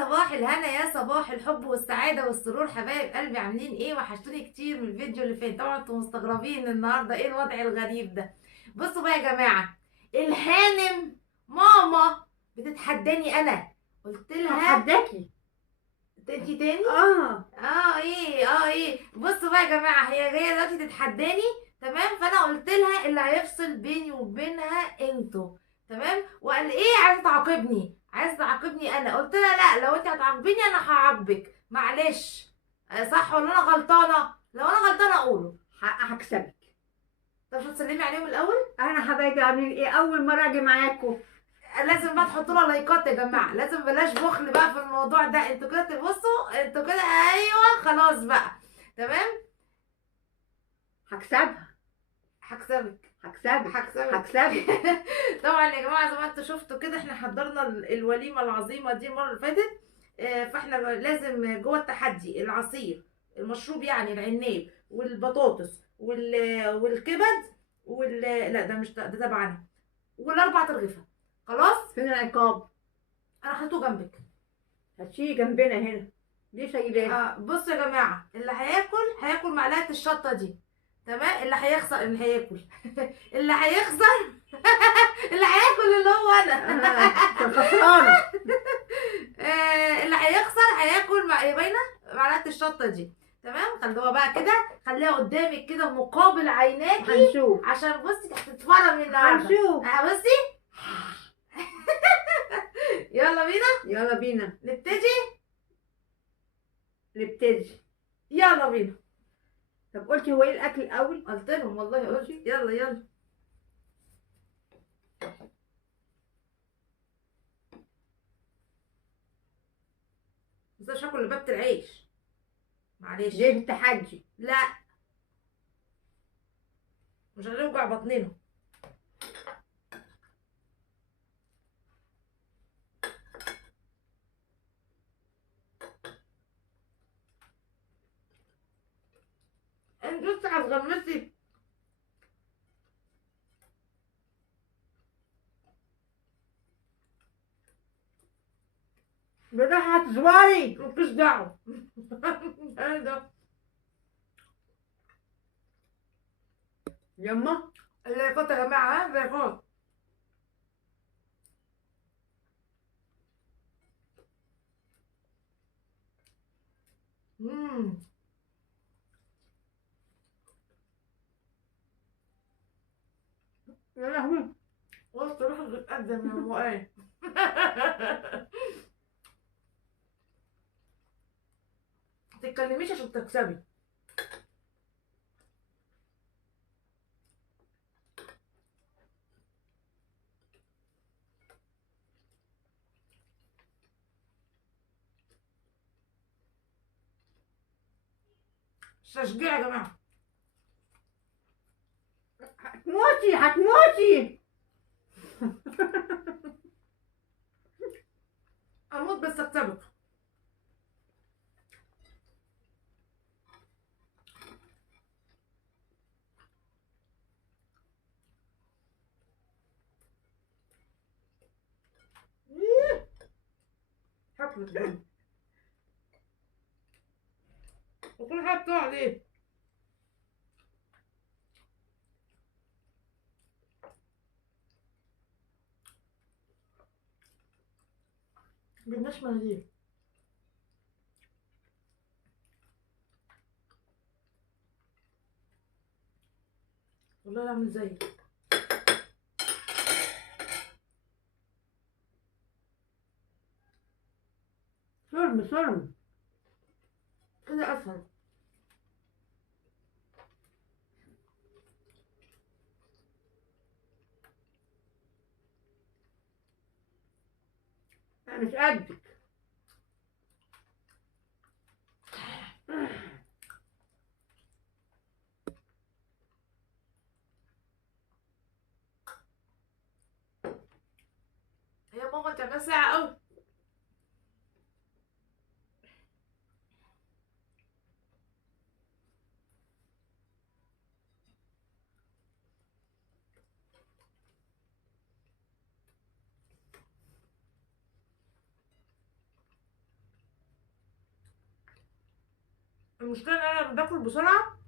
صباح الهنا، يا صباح الحب والسعادة والسرور، حبايب قلبي عاملين ايه؟ وحشتوني كتير من الفيديو اللي فات. طبعا انتوا مستغربين النهارده ايه الوضع الغريب ده. بصوا بقى يا جماعة، الهانم ماما بتتحداني انا. قلت لها هتحداكي. انتي تاني؟ اه ايه بصوا بقى يا جماعة، هي جاية دلوقتي تتحداني. تمام، فانا قلت لها اللي هيفصل بيني وبينها انتوا. تمام، وقال ايه؟ عايزه تعاقبني انا. قلت لها لا، لو انت هتعاقبيني انا هعاقبك، معلش. صح ولا انا غلطانه؟ لو انا غلطانه اقوله. هكسبك. طب مش هتسلمي عليهم الاول؟ انا حبايبي عاملين ايه؟ اول مره اجي معاكم. لازم بقى تحطوا لها لايكات يا جماعه، لازم بلاش بخل بقى في الموضوع ده. انتوا كده تبصوا، انتوا كده ايوه خلاص بقى. تمام. هكسبها. هكسبك. هكسبك. هكسبك. هكسبك. طبعا يا جماعه، زي ما انتوا شفتوا كده، احنا حضرنا الوليمه العظيمه دي المره اللي فاتت. فاحنا لازم جوه التحدي العصير، المشروب يعني العناب والبطاطس والكبد لا ده مش ده تبعنا، والاربع ترغيفه. خلاص. فين العقاب؟ انا حطيته جنبك. هتشيلي جنبنا هنا. ليه شايلاه؟ بصوا يا جماعه، اللي هياكل معلقه الشطه دي. تمام، اللي هيخسر اللي هياكل اللي هيخسر اللي هياكل اللي هو انا. خسرانه. اللي هيخسر هياكل باينه معلقه الشطه دي. تمام، خلوها بقى كده، خليها قدامك كده مقابل عيناكي. هنشوف. عشان بصي هتتفرمي النهارده. هنشوف. بصي. يلا بينا. يلا بينا نبتدي. يلا بينا. طب قلتي هو ايه الاكل الاول؟ قلت لهم والله، قلت يلا. بس مش هاكل لبابة العيش، معلش. ليه التحدي؟ لا، مش هنوجع بطننا. انت لسه هتغمسي. بالراحه هتزوري. مالكيش دعوة. ايه ده؟ يما اللايكات يا جماعة، لايكات. امم يا لهوي. قلت روح تتقدم يا ام ايه. تتكلميش عشان تكسبي. تشجيع يا جماعة. هتموتي. اموت بس اكسبك. حفلة وكل حاجة بتقع عليه. مجبناش مناديل. والله لا اعمل زيك. سرم. كده اسهل. انا مش قدك. يا ماما تعملها ساعة قوي. المشكله ان انا باكل بسرعه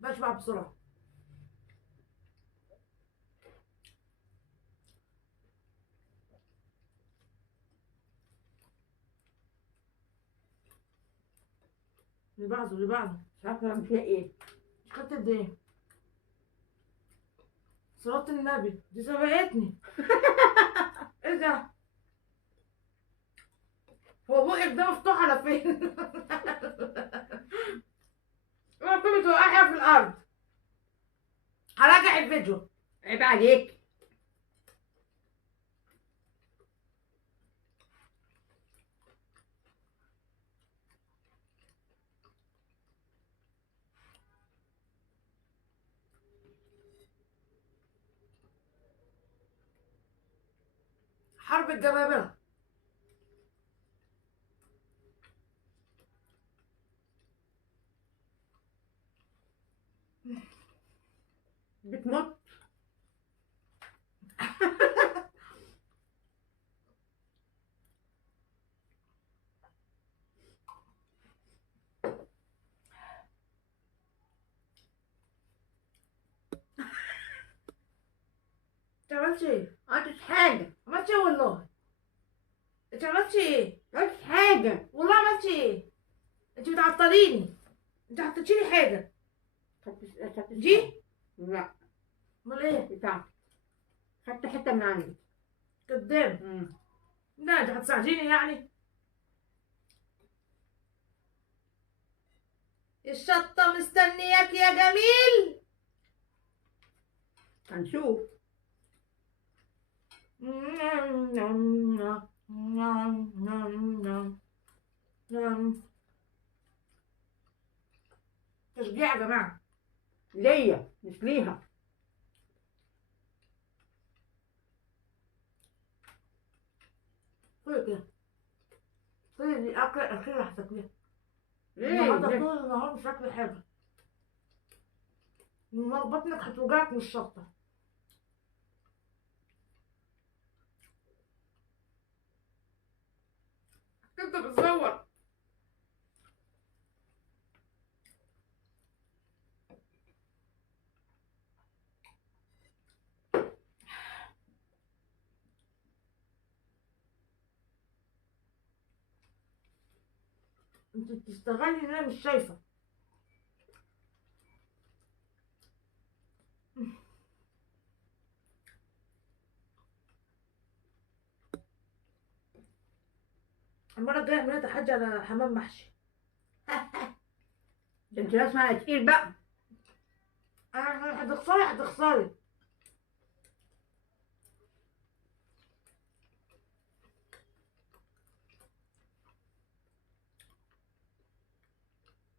بشبع بسرعه. اللي بعده مش عارفه اعمل فيها ايه. خدت قد ايه؟ صلاة النبي دي سبقتني. ايه ده؟ هو بقك ده مفتوح على فين؟ اوعى تكوني توقعي في الارض. هراجع الفيديو. عيب عليك. حرب الجبابرة. بتمط. انت عملتي ايه؟ عملتش حاجه. عملتي ايه والله؟ انت عملتي ايه؟ عملتش حاجه. والله عملتي ايه؟ انت بتعطليني. انت حطيتيلي حاجة. دي؟ لا. امال ايه؟ بتاعتي. خدت حته من عندي. كداب. لا انت هتساعديني يعني؟ الشطة مستنياك يا جميل. هنشوف. تشجيع يا جماعة. ليا مش ليها. خدي كده. خدي دي الأكلة الأخيرة هتاكليها. ليه؟ النهارده ليه؟ طول النهار مش هاكل حاجة. النهار بطنك هتوجعك من الشطة. انت بتصور. انت بتستغلي ان انا مش شايفة. المرة الجاية اعملي تحدي على حمام محشي. ده انت لازم على تقيل بقى. هتخسري هتخسري.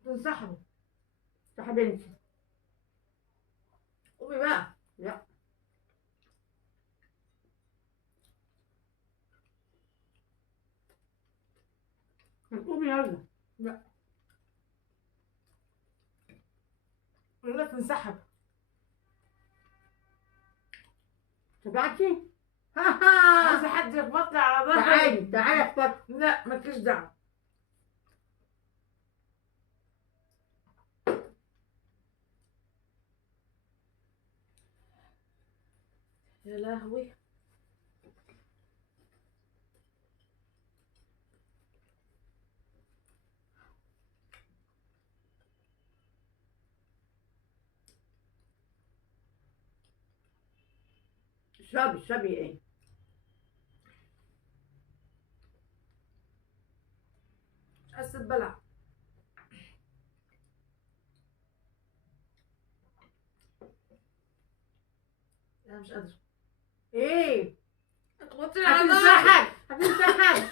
تنسحبي. سحب انت. قومي بقى. لا. هتقومي يلا. لا. قولي لك تنسحب. سمعتي؟ عايزة حد يخبط لي على ظهري. تعالي تعالي اخبط. لا مالكيش دعوة. يا لهوي. اشربي ايه؟ حاسة ببلع. انا مش قادرة. ايه؟ اخبطي لي على ظهري. هتنسحب.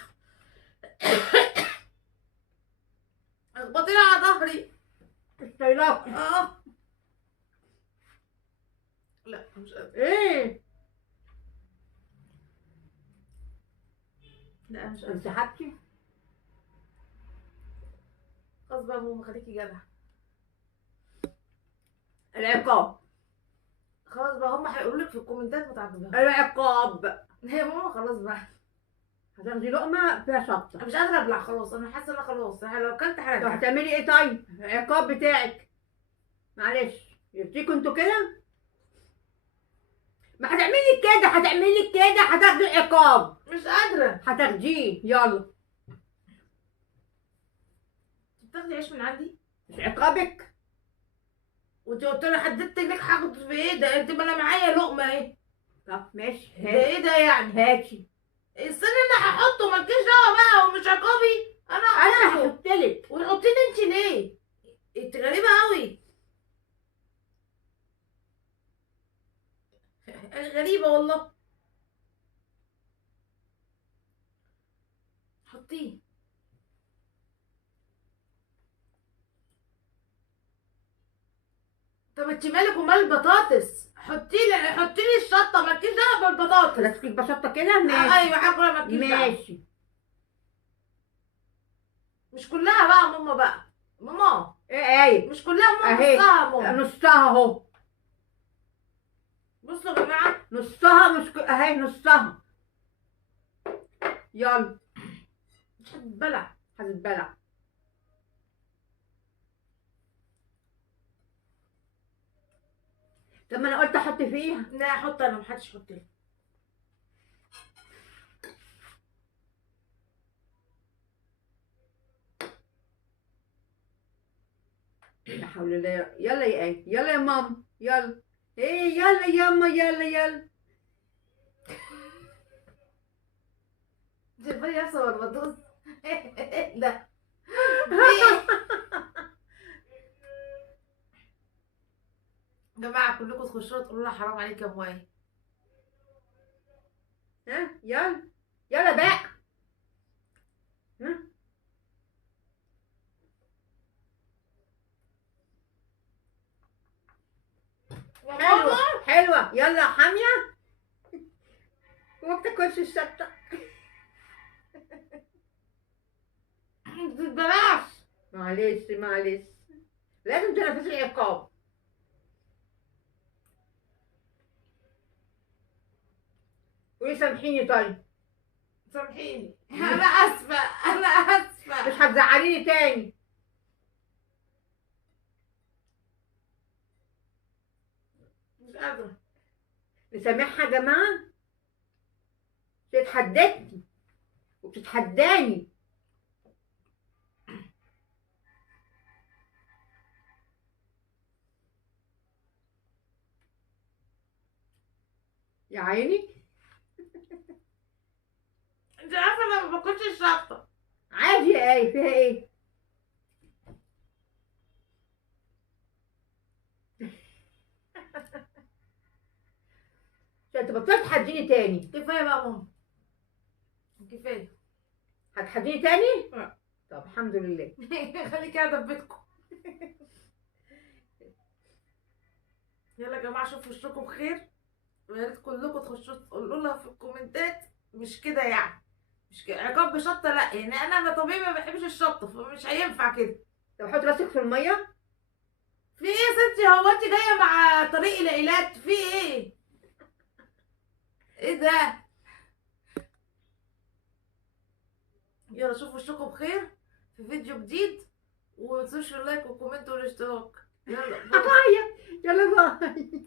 اخبطي لي على ظهري. الشيلاقي. اه. لا مش قادرة. ايه؟ لا مش قادرة. انسحبتي؟ خلاص بقى ماما خليكي جدع. العقاب. خلاص بقى هم هيقولوا لك في الكومنتات ما تعجبهاش. العقاب. هي ماما خلاص بقى. هتاخدي لقمه فيها شطه. انا مش قادره ابلع خلاص، انا حاسه ان انا خلاص أنا لو اكلت طب هرجع. هتعملي ايه طيب؟ العقاب بتاعك. معلش يرضيكوا انتوا كده؟ ما هتعملي كده، هتعملي كده، هتاخدي العقاب. مش قادره. هتاخديه يلا. بتاخدي عيش من عندي؟ مش عقابك. وانت قلت لي حددت لك هاخد في ايه ده؟ انت ما انا معايا لقمه اهي. طب ماشي ده هاتي. ايه ده يعني؟ هاتي. السن انا هحطه مالكيش دعوه بقى، ومش عقابي انا انا هحطه. هحطلك. وتحطيني انت ليه؟ انت غريبه قوي. غريبه والله. حطيه. طب انت مالك ومال البطاطس؟ حطي لي الشطه، مالكيش دعوه بالبطاطس. خلاص فيك بسطه كده. ماشي. ايوه هاكلها، مالكيش دعوه. ماشي. مش كلها بقى ماما بقى. ماما ايه ايه؟ مش كلها ماما، اهي نصها ماما. نصها اهو. بصوا يا جماعه، نصها مش اهي نصها. يلا. مش هتتبلع. هتتبلع. طب ما انا قلت احط فيها. لا احط انا، محدش يحط لي. لا حول الله. يلا يا ايه، يلا يا ماما، يلا. ايه يلا يا ماما، يلا يلا. شايفاني نفسي وانا بدوس. ده في ايه؟ يا جماعه كلكم تخشوا تقولوا لها حرام عليك يا مواي. ها يلا. يلا بقى. ها. يا حلوة ماما حلوة. يلا يا حامية. وما بتاكلش الشطة. ما تتبلعش. معلش معلش. لازم تنفذي العقاب. قولي سامحيني طيب. سامحيني انا اسفه، انا مش اسفه. هتزعليني تاني. مش قادره. نسامحها يا جماعة. بتتحدتني وبتتحداني. يا عيني. انت عارفه انا ما باكلش الشطه. عادي يا ايه، فيها ايه؟ عشان تبطلي تحديني تاني. كفايه بقى ماما، كفايه. هتحديني تاني؟ لا. طب الحمد لله. خليكي قاعده في بيتكم. يلا يا جماعه شوفوا وشكم بخير، ويا ريت كلكم تخشوا تقولوا لها في الكومنتات مش كده يعني، مش كده عقاب بشطه لا، يعني انا طبيعي ما بحبش الشطه فمش هينفع كده. طب حط راسك في المية. في ايه يا ستي؟ هو انت جايه مع طريق العيلات؟ في ايه؟ ايه ده؟ يلا شوفوا وشكم بخير في فيديو جديد، ومتنسوش اللايك والكومنت والاشتراك. يلا باي. يلا باي.